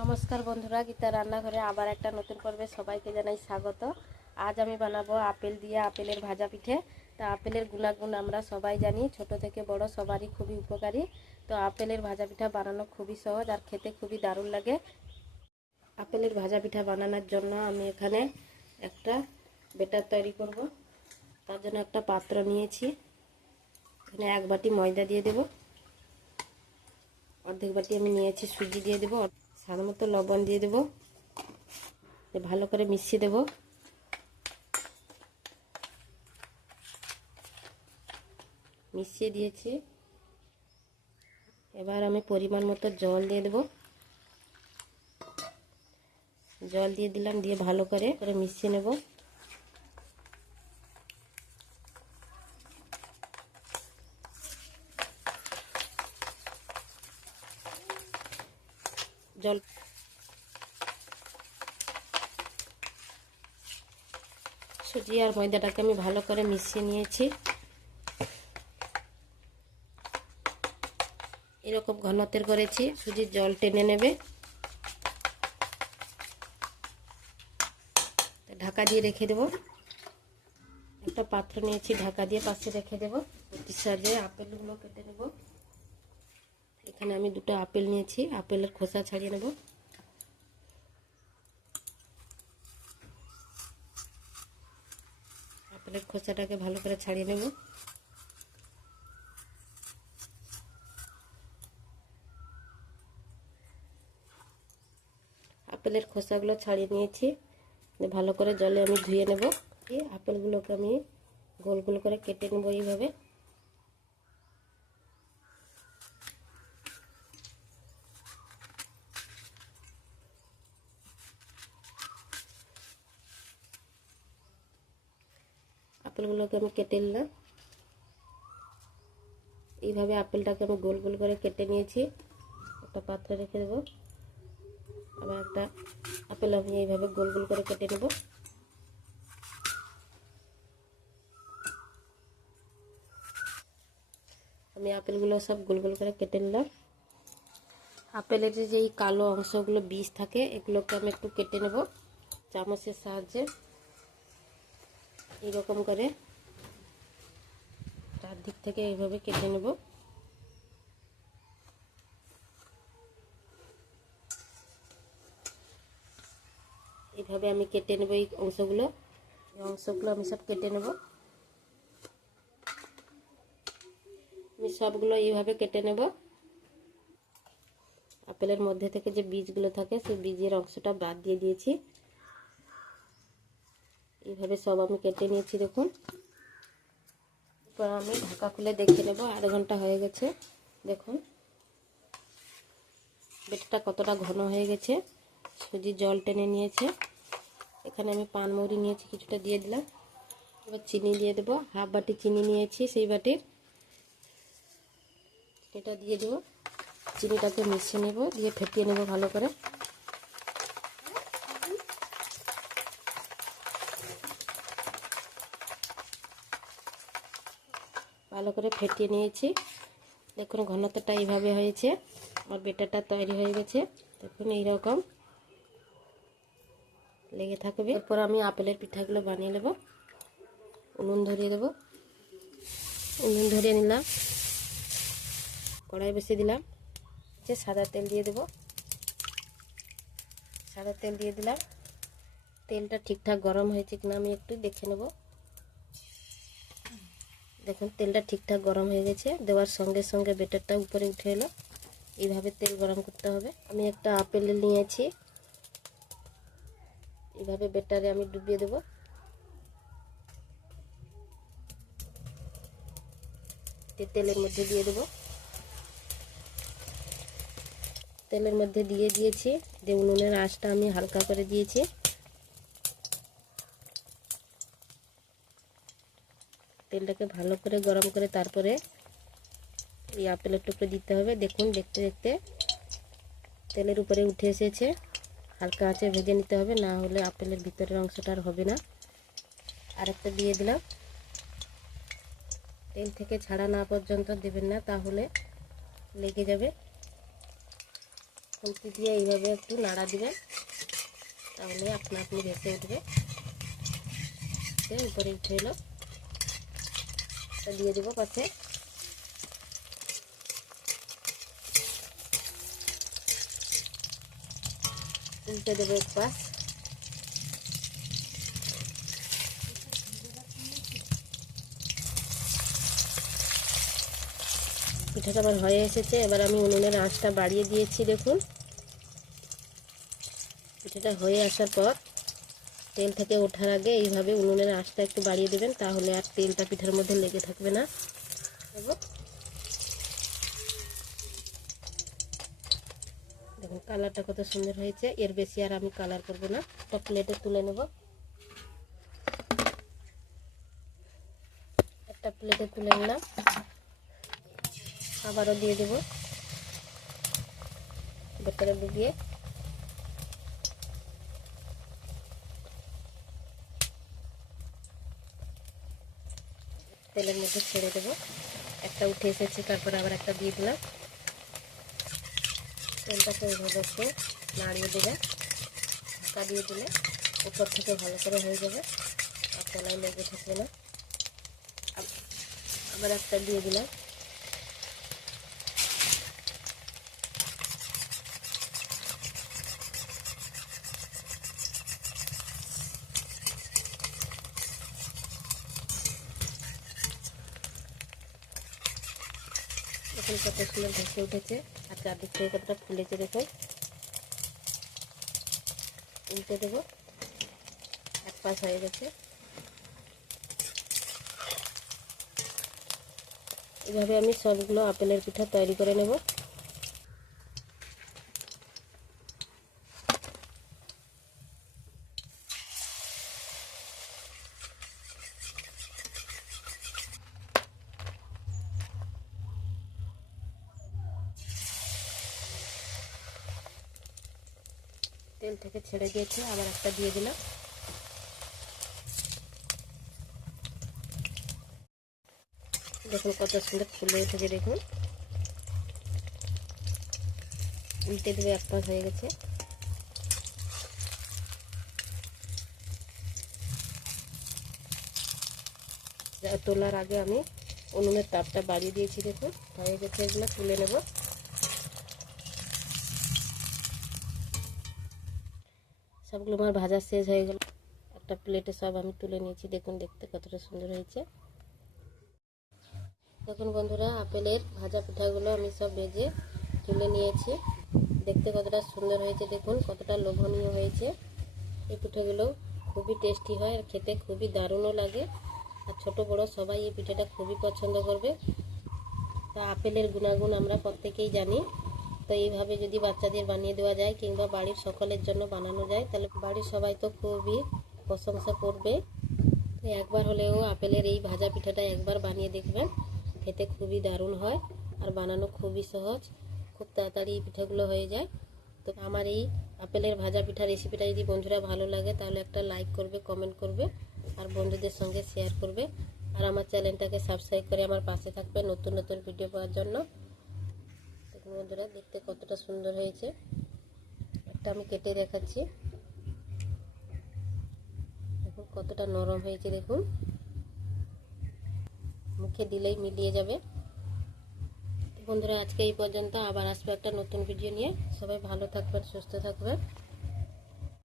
নমস্কার বন্ধুরা, গীতা রান্নাঘরে আবার একটা নতুন পর্বে সবাইকে জানাই স্বাগত। আজ আমি বানাবো আপেল দিয়ে আপেলের ভাজা পিঠে। তা আপেলের গুণাগুণ আমরা সবাই জানি, ছোট থেকে বড় সবারই খুবই উপকারী। তো আপেলের ভাজা পিঠা বানানো খুবই সহজ আর খেতে খুবই দারুণ লাগে। আপেলের ভাজা পিঠা বানানোর জন্য আমি এখানে একটা ব্যাটার তৈরি করব। তার জন্য একটা পাত্র নিয়েছি। এখানে 1 বাটি ময়দা দিয়ে দেব, অর্ধেক বাটি আমি নিয়েছি সুজি দিয়ে দেবো, স্বাদ মতো লবণ দিয়ে দেবো, ভালো করে মিশিয়ে দেব। মিশিয়ে দিয়েছি। এবার আমি পরিমাণ মতো জল দিয়ে দেব। জল দিয়ে দিলাম, দিয়ে ভালো করে মিশিয়ে নেব। জল সুজি আর ময়দাটাকে আমি ভালো করে মিশিয়ে নিয়েছি। এরকম ঘনত্বের করেছি, সুজির জল টেনে নেবে। ঢাকা দিয়ে রেখে দেব। একটা পাত্র নিয়েছি, ঢাকা দিয়ে পাশে রেখে দেব। এর সাহায্যে আপেলগুলো কেটে নেব। এখানে আমি 2টো আপেল নিয়েছি, আপেলের খোসা ছাড়িয়ে নেব। আপেলের খোসাটাকে ভালো করে ছাড়িয়ে নেব। আপেলের খোসাগুলো ছাড়িয়ে নিয়েছি, ভালো করে জলে আমি ধুয়ে নেব। আপেলগুলোকে আমি গোল গোল করে কেটে নেব এইভাবে। আপেলগুলোকে আমি কেটে নিলাম। এইভাবে আপেলটাকে আমি গোল গোল করে কেটে নিয়েছি। একটা পাত্রে রেখে দেব। আবার একটা আপেল আমি এইভাবে গোল গোল করে কেটে নেব। আমি আপেলগুলো সব গোল গোল করে কেটে নিলাম। আপেলের যে এই কালো অংশগুলো বীজ থাকে, এগুলোকে আমি একটু কেটে নেব চামচের সাহায্যে। এইরকম করে চারদিক থেকে এইভাবে কেটে নেব। এইভাবে আমি কেটে নেব এই অংশগুলো আমি সব কেটে নেব। আমি সবগুলো এইভাবে কেটে নেব। আপেলের মধ্যে থেকে যে বীজগুলো থাকে, সেই বীজের অংশটা বাদ দিয়ে দিয়েছি। এইভাবে সব আমি কেটে নিয়েছি, দেখুন। এরপর আমি ঢাকা খুলে দেখে নেব, 1/2 ঘন্টা হয়ে গেছে। দেখুন ব্যাটারটা কতটা ঘন হয়ে গেছে, সুজি জল টেনে নিয়েছে। এখানে আমি পানমৌরি নিয়েছি, কিছুটা দিয়ে দিলাম। এবার চিনি দিয়ে দেবো, 1/2 বাটি চিনি নিয়েছি, সেই বাটির এটা দিয়ে দেবো। চিনিটাকে মিশিয়ে নেব, দিয়ে ফেটিয়ে নেব ভালো করে। ভালো করে ফেটিয়ে নিয়েছি। দেখুন ঘনত্বটা এইভাবে হয়েছে। আমার ব্যাটারটা তৈরি হয়ে গেছে। দেখুন এইরকম লেগে থাকবে। এরপর আমি আপেলের পিঠাগুলো বানিয়ে নেব। উনুন ধরিয়ে দেব। উনুন ধরিয়ে নিলাম, কড়াই বসিয়ে দিলাম। সাদা তেল দিয়ে দেব। সাদা তেল দিয়ে দিলাম। তেলটা ঠিকঠাক গরম হয়েছে কিনা আমি একটু দেখে নেব। দেখুন তেলটা ঠিকঠাক গরম হয়ে গেছে। দেওয়ার সঙ্গে সঙ্গে ব্যাটারটা উপরে উঠে এলো। এইভাবে তেল গরম করতে হবে। আমি একটা আপেল নিয়েছি, এইভাবে ব্যাটারে আমি ডুবিয়ে দেব। তেলের মধ্যে দিয়ে দেব। তেলের মধ্যে দিয়ে দিয়েছি। যে উনুনের আঁচটা আমি হালকা করে দিয়েছি। তেলটাকে ভালো করে গরম করে তারপরে এই আপেলের টুকরো দিতে হবে। দেখুন দেখতে দেখতে তেলের উপরে উঠে এসেছে। হালকা আঁচে ভেজে নিতে হবে, না হলে আপেলের ভিতরের অংশটা আর হবে না। আরেকটা দিয়ে দিলাম। তেল থেকে ছাড়া না পর্যন্ত দেবেন না, তাহলে লেগে যাবে। খুন্তি দিয়ে এইভাবে একটু নাড়া দিবেন, তাহলে আপনা আপনি ভেসে উঠবে। উপরে উঠে এলো, দিয়ে দেবো পাশে। উল্টে দেবো এক পাশ। পিঠাটা আমার হয়ে এসেছে। এবার আমি উনুনের আঁচটা বাড়িয়ে দিয়েছি। দেখুন পিঠাটা হয়ে আসার পর তেল থেকে ওঠার আগে এইভাবে উনুনের আঁচটা একটু বাড়িয়ে দেবেন, তাহলে আর তেলটা পিঠার মধ্যে লেগে থাকবে না। দেখুন কালারটা কত সুন্দর হয়েছে। এর বেশি আর আমি কালার করব না। একটা প্লেটে তুলে নেব। একটা প্লেটে তুলে নিলাম। আবারও দিয়ে দেব ভেতরে ডুবিয়ে। তেলের মধ্যে ছেড়ে দেব। একটা উঠে এসেছে, তারপরে আবার একটা দিয়ে দিলাম। তেলটাকে এইভাবে একটু নাড়িয়ে দেবে। ঢাকা দিয়ে দিলে উপর থেকে ভালো করে হয়ে যাবে, আর তলায় লেগে থাকবে না। আবার একটা দিয়ে দিলাম। এখন কত সুন্দর ভেসে উঠেছে, আর চারদিক থেকে কতটা ফুলেছে দেখুন। উল্টে দেবো। এক পাশ হয়ে গেছে। এভাবে আমি সবগুলো আপেলের পিঠা তৈরি করে নেব। তেল থেকে ছেড়ে দিয়েছে, আবার একটা দিয়ে দিলাম। দেখুন কত সুন্দর ফুলে উঠেছে দেখুন। উল্টে দেবে, এক পাশ হয়ে গেছে। তোলার আগে আমি উনুনের তাপটা বাড়িয়ে দিয়েছি। দেখুন হয়ে গেছে। এগুলো তুলে নেব। সবগুলো আমার ভাজা শেষ হয়ে গেল। একটা প্লেটে সব আমি তুলে নিয়েছি। দেখুন দেখতে কতটা সুন্দর হয়েছে। দেখুন বন্ধুরা, আপেলের ভাজা পিঠাগুলো আমি সব ভেজে তুলে নিয়েছি। দেখতে কতটা সুন্দর হয়েছে দেখুন, কতটা লোভনীয় হয়েছে। এই পিঠাগুলো খুবই টেস্টি হয়, আর খেতে খুবই দারুণও লাগে। আর ছোট বড় সবাই এই পিঠাটা খুবই পছন্দ করবে। তা আপেলের গুণাগুণ আমরা প্রত্যেকেই জানি। তো এইভাবে যদি বাচ্চাদের বানিয়ে দেওয়া যায়, কিংবা বাড়ির সকলের জন্য বানানো যায়, তাহলে বাড়ির সবাই তো খুবই প্রশংসা করবে। তো একবার হলেও আপেলের এই ভাজা পিঠাটা একবার বানিয়ে দেখবেন। খেতে খুবই দারুণ হয়, আর বানানো খুবই সহজ। খুব তাড়াতাড়ি এই পিঠাগুলো হয়ে যায়। তো আমার এই আপেলের ভাজা পিঠা রেসিপিটা যদি বন্ধুরা ভালো লাগে, তাহলে একটা লাইক করবে, কমেন্ট করবে, আর বন্ধুদের সঙ্গে শেয়ার করবে। আর আমার চ্যানেলটাকে সাবস্ক্রাইব করে আমার পাশে থাকবে নতুন নতুন ভিডিও পাওয়ার জন্য। দেখুন বন্ধুরা, দেখতে কতটা সুন্দর হয়েছে। একটা আমি কেটে দেখাচ্ছি। দেখুন কতটা নরম হয়েছে দেখুন, মুখে দিলেই মিলিয়ে যাবে। বন্ধুরা আজকে এই পর্যন্ত। আবার আসবো একটা নতুন ভিডিও নিয়ে। সবাই ভালো থাকবেন, সুস্থ থাকবেন।